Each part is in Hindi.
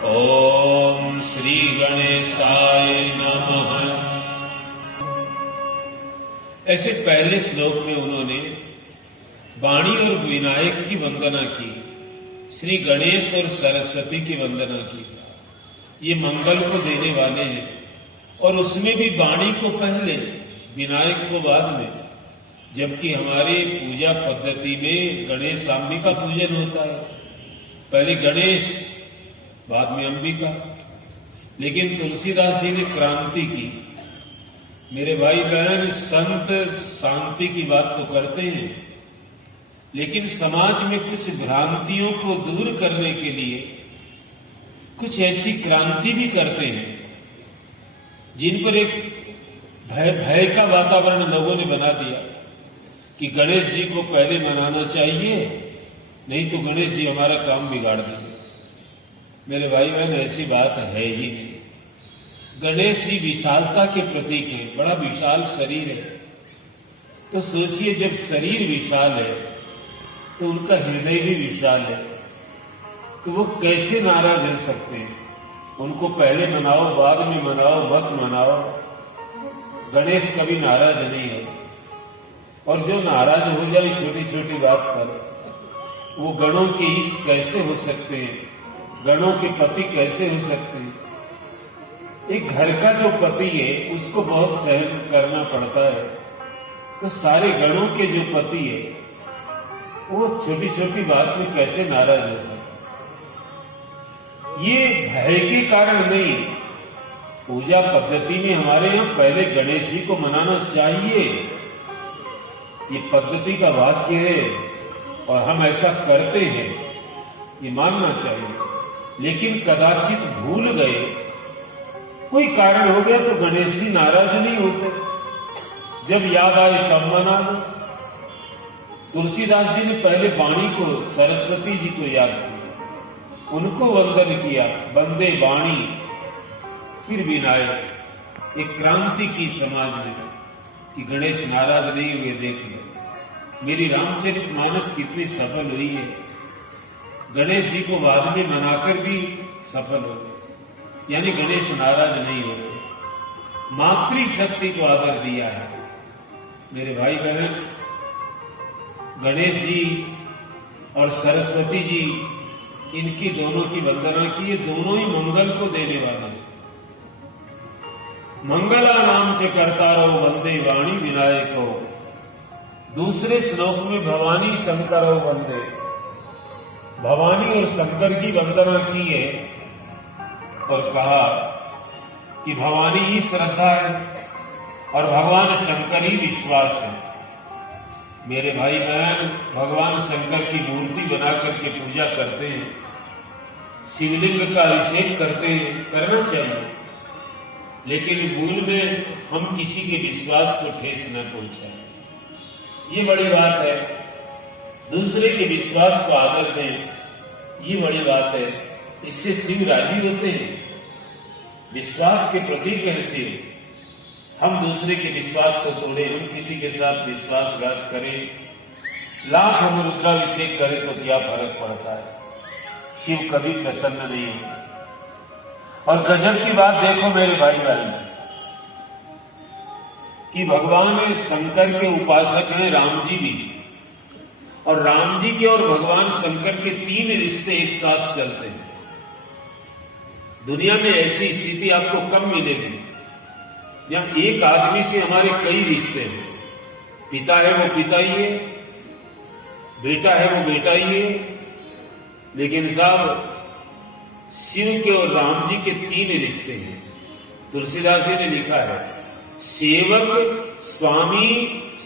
ओम श्री गणेशाय नमः। ऐसे पहले श्लोक में उन्होंने वाणी और विनायक की वंदना की, श्री गणेश और सरस्वती की वंदना की। ये मंगल को देने वाले हैं, और उसमें भी वाणी को पहले, विनायक को बाद में। जबकि हमारे पूजा पद्धति में गणेश अंबिका पूजन होता है, पहले गणेश बाद में अंबिका। लेकिन तुलसीदास जी ने क्रांति की। मेरे भाई बहन, संत शांति की बात तो करते हैं, लेकिन समाज में कुछ भ्रांतियों को दूर करने के लिए कुछ ऐसी क्रांति भी करते हैं जिन पर एक भय का वातावरण लोगों ने बना दिया कि गणेश जी को पहले मनाना चाहिए, नहीं तो गणेश जी हमारा काम बिगाड़ देंगे। मेरे भाई बहन, ऐसी बात है ही नहीं। गणेश जी विशालता के प्रतीक हैं, बड़ा विशाल शरीर है। तो सोचिए, जब शरीर विशाल है तो उनका हृदय भी विशाल है, तो वो कैसे नाराज हो सकते हैं? उनको पहले मनाओ बाद में मनाओ, मत मनाओ। गणेश कभी नाराज नहीं है, और जो नाराज हो जाए छोटी छोटी बात पर, वो गणों के ईश कैसे हो सकते हैं? गणों के पति कैसे हो सकते हैं? एक घर का जो पति है उसको बहुत सहन करना पड़ता है, तो सारे गणों के जो पति है वो छोटी छोटी बात में कैसे नाराज हो सकते? ये भय के कारण नहीं। पूजा पद्धति में हमारे यहां पहले गणेश जी को मनाना चाहिए, ये पद्धति का वाक्य है, और हम ऐसा करते हैं, ये मानना चाहिए। लेकिन कदाचित भूल गए, कोई कारण हो गया तो गणेश जी नाराज नहीं होते। जब याद आए तब मना लो। तुलसीदास जी ने पहले वाणी को, सरस्वती जी को याद किया, उनको वंदन किया, वंदे वाणी, फिर विनायक। एक क्रांति की समाज में कि गणेश नाराज नहीं हुए। देख लो मेरी रामचरितमानस कितनी सफल हुई है। गणेश जी को बाद में मनाकर भी सफल हो गए, यानी गणेश नाराज नहीं होते। मातृशक्ति को आदर दिया है। मेरे भाई बहन, गणेश जी और सरस्वती जी, इनकी दोनों की वंदना की। ये दोनों ही मंगल को देने वाले हैं। मंगला नाम च कर्तारो वंदे वाणी विनायको। दूसरे श्लोक में भवानी शंकरो वंदे, भवानी और शंकर की वंदना की है, और कहा कि भवानी ही श्रद्धा है और भगवान शंकर ही विश्वास है। मेरे भाई बहन, भगवान शंकर की मूर्ति बना करके पूजा करते हैं, शिवलिंग का अभिषेक करते हैं, करना चाहिए, लेकिन मूल में हम किसी के विश्वास को ठेस न पहुंचाएं, ये बड़ी बात है। दूसरे के विश्वास को आदर दें, ये बड़ी बात है। इससे शिव राजी होते हैं। विश्वास के प्रतीक है शिव। हम दूसरे के विश्वास को तोड़े, हम किसी के साथ विश्वासघात करें, लाख हम रुद्राभिषेक करें तो क्या फर्क पड़ता है? शिव कभी प्रसन्न नहीं होता। और गजब की बात देखो मेरे भाई बहन, कि भगवान शंकर के उपासक हैं राम जी भी, और राम जी के और भगवान शंकर के 3 रिश्ते एक साथ चलते हैं। दुनिया में ऐसी स्थिति आपको कम मिलेगी जहां एक आदमी से हमारे कई रिश्ते हैं। पिता है वो पिता ही है, बेटा है वो बेटा ही है, लेकिन साहब शिव के और राम जी के 3 रिश्ते हैं। तुलसीदास जी ने लिखा है, सेवक स्वामी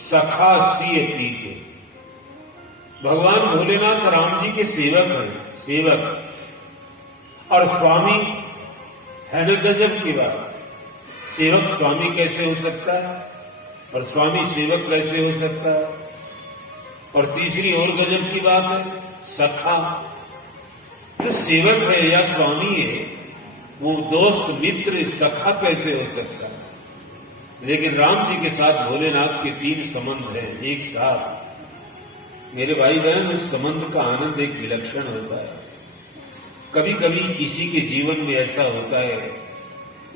सखा सिय पीके। भगवान भोलेनाथ राम जी के सेवक हैं, सेवक, और स्वामी है न गजब की बात। सेवक स्वामी कैसे हो सकता है, और स्वामी सेवक कैसे हो सकता है? और तीसरी और गजब की बात है, सखा। जो सेवक है या स्वामी है, वो दोस्त मित्र सखा कैसे हो सकता है? लेकिन राम जी के साथ भोलेनाथ के 3 संबंध हैं एक साथ। मेरे भाई बहन, उस संबंध का आनंद एक विलक्षण होता है। कभी कभी किसी के जीवन में ऐसा होता है,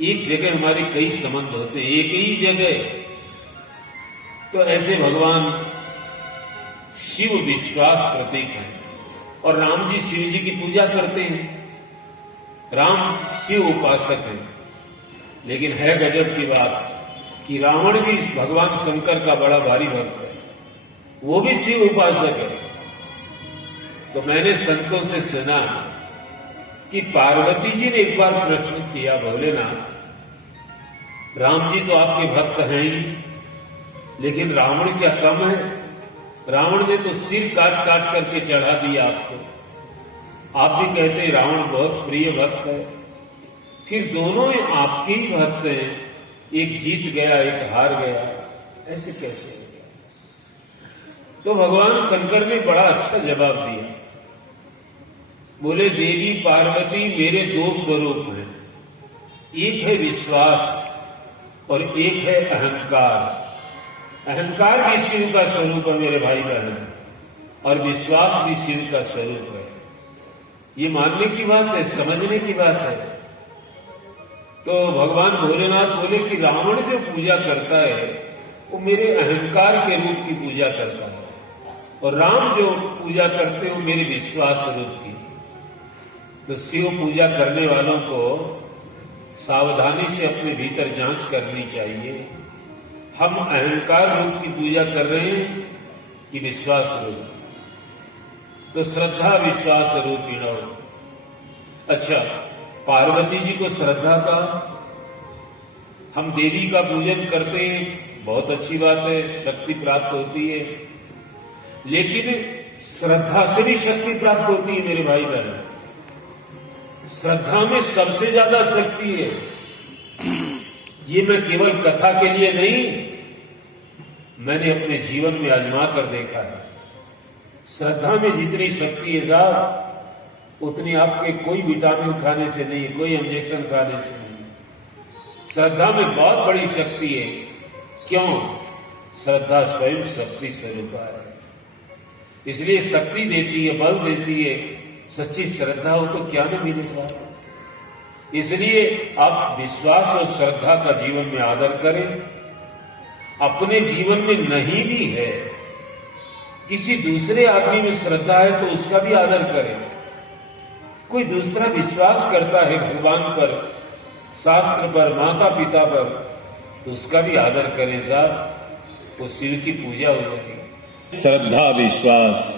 एक जगह हमारे कई संबंध होते हैं, एक ही जगह। तो ऐसे भगवान शिव विश्वास प्रतीक हैं और राम जी शिव जी की पूजा करते हैं। राम शिव उपासक हैं, लेकिन है गजब की बात कि रावण भी भगवान शंकर का बड़ा भारी भक्त है, वो भी शिव उपासक है। तो मैंने संतों से सुना कि पार्वती जी ने एक बार प्रश्न किया, भोलेनाथ राम जी तो आपके भक्त हैं ही, लेकिन रावण क्या कम है? रावण ने तो सिर काट काट करके चढ़ा दिया आपको। आप भी कहते हैं रावण बहुत प्रिय भक्त है, फिर दोनों आपके ही भक्त हैं, एक जीत गया एक हार गया, ऐसे कैसे हो गया? तो भगवान शंकर ने बड़ा अच्छा जवाब दिया। बोले देवी पार्वती मेरे दो स्वरूप हैं, एक है विश्वास और एक है अहंकार। अहंकार भी शिव का स्वरूप है मेरे भाई बहन, और विश्वास भी शिव का स्वरूप है। ये मानने की बात है, समझने की बात है। तो भगवान भोलेनाथ बोले कि रावण जो पूजा करता है वो मेरे अहंकार के रूप की पूजा करता है, और राम जो पूजा करते हैं वो मेरे विश्वास रूप की। तो शिव पूजा करने वालों को सावधानी से अपने भीतर जांच करनी चाहिए, हम अहंकार रूप की पूजा कर रहे हैं कि विश्वास रूप? तो श्रद्धा विश्वास रूपी हो। अच्छा, पार्वती जी को श्रद्धा का, हम देवी का पूजन करते हैं, बहुत अच्छी बात है, शक्ति प्राप्त होती है, लेकिन श्रद्धा से भी शक्ति प्राप्त होती है मेरे भाई बहन। श्रद्धा में सबसे ज्यादा शक्ति है। ये मैं केवल कथा के लिए नहीं, मैंने अपने जीवन में आजमा कर देखा है। श्रद्धा में जितनी शक्ति है साहब, उतनी आपके कोई विटामिन खाने से नहीं, कोई इंजेक्शन खाने से नहीं। श्रद्धा में बहुत बड़ी शक्ति है। क्यों? श्रद्धा स्वयं शक्ति स्वरूप है, इसलिए शक्ति देती है, बल देती है। सच्ची श्रद्धा हो तो क्या न मिले साहब। इसलिए आप विश्वास और श्रद्धा का जीवन में आदर करें। अपने जीवन में नहीं भी है, किसी दूसरे आदमी में श्रद्धा है तो उसका भी आदर करें। कोई दूसरा विश्वास करता है भगवान पर, शास्त्र पर, माता पिता पर, तो उसका भी आदर करें साहब, वो शिव की पूजा हो जाएगी। श्रद्धा विश्वास,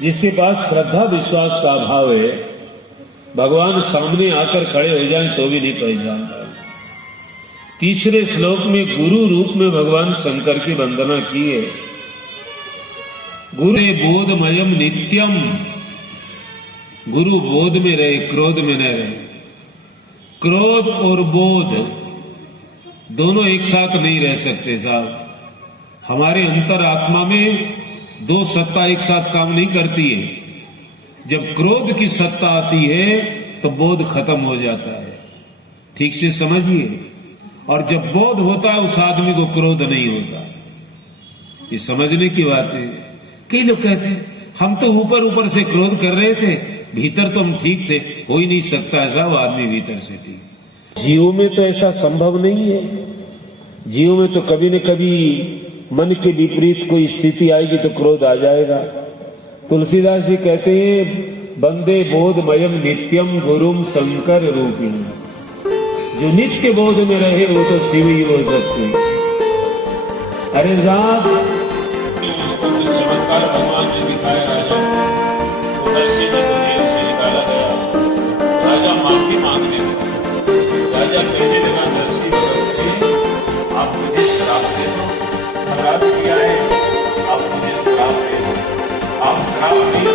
जिसके पास श्रद्धा विश्वास का अभाव है, भगवान सामने आकर खड़े हो जाएं तो भी नहीं पहचानता। तीसरे श्लोक में गुरु रूप में भगवान शंकर की वंदना की है। गुरु बोधमयम नित्यम, गुरु बोध में रहे, क्रोध में न रहे। क्रोध और बोध दोनों एक साथ नहीं रह सकते साहब। हमारे अंतर आत्मा में दो सत्ता एक साथ काम नहीं करती है। जब क्रोध की सत्ता आती है तो बोध खत्म हो जाता है, ठीक से समझिए। और जब बोध होता है उस आदमी को क्रोध नहीं होता। ये समझने की बात है। कई लोग कहते हैं हम तो ऊपर ऊपर से क्रोध कर रहे थे, भीतर तो हम ठीक थे। हो ही नहीं सकता ऐसा, वो आदमी भीतर से ठीक। जीव में तो ऐसा संभव नहीं है। जीव में तो कभी न कभी मन के विपरीत कोई स्थिति आएगी तो क्रोध आ जाएगा। तुलसीदास जी कहते हैं बंदे बोधमयम नित्यम गुरुम शंकर रूपिणी। जो नित्य बोध में रहे वो तो शिव ही हो सकते। अरे साहब, चमत्कार भगवान ने दिखाया राजा को, नरसिंह जी को जेल से निकाला गया। राजा माफी मांगने लगा। राजा कहने लगा नरसिंह से आप मुझे श्राप दे दो, अपराध किया है, आप मुझे श्राप दे दो। आप श्राप नहीं